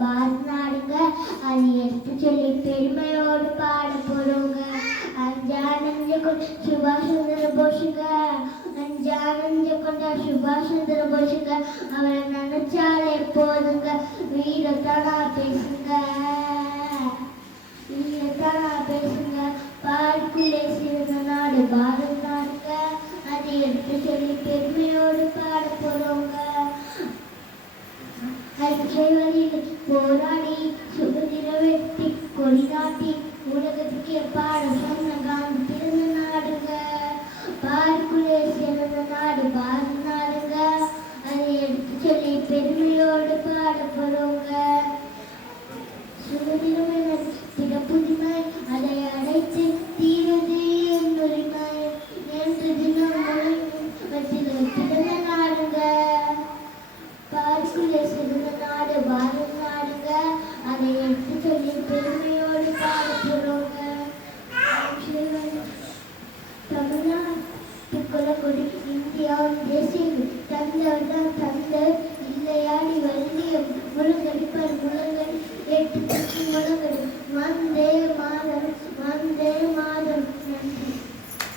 பாரத நாடுங்க. அது எடுத்து சொல்லி பெருமையோடு பாட போறோங்க. அஞ்சானஞ்ச கொண்ட சுபாஷ் சந்திர போஸுங்க. அஞ்சானஞ்ச கொண்ட சுபாஷ் சந்திர போஸுங்க. அவரை நினைச்சாலே போதுங்க. வீரத்தானா பேசுங்க, வீரத்தானா பேசுங்க. பாருக்குள்ளே சிறந்த நாடு பாரத நாடுங்க. அதை எடுத்து சொல்லி பெருமையோடு பாட போறோங்க. ஐக்கிய வழியில் போராடி சுதந்திர வெற்றி கொடி நாட்டி உலகத்துக்கே பாட சொன்ன காந்தி பிறந்த நாடுங்க. பாருக்குள்ளே சிறந்த நாடு பாரத நாடுங்க. அதை எடுத்து சொல்லி பெருமையோடு பாட போறோங்க. சுதந்திரம் என பிறப்புரிமை அதை அடைத்து தீரது என் உரிமை என்று தினம் பிறந்த நாடுங்க. பாருக்குள்ளே சிறந்த நாடு பாரத நாடுங்க. அதை எடுத்து சொல்லி பெருமையோடு பாட போறோங்க. தமிழ்நாட்டு குலக்கொடி இந்தியாவின் தேசிய தந்தவர் தான் தந்தர் இல்லையாடி வள்ளியம் முழங்கடிப்பார் முழங்க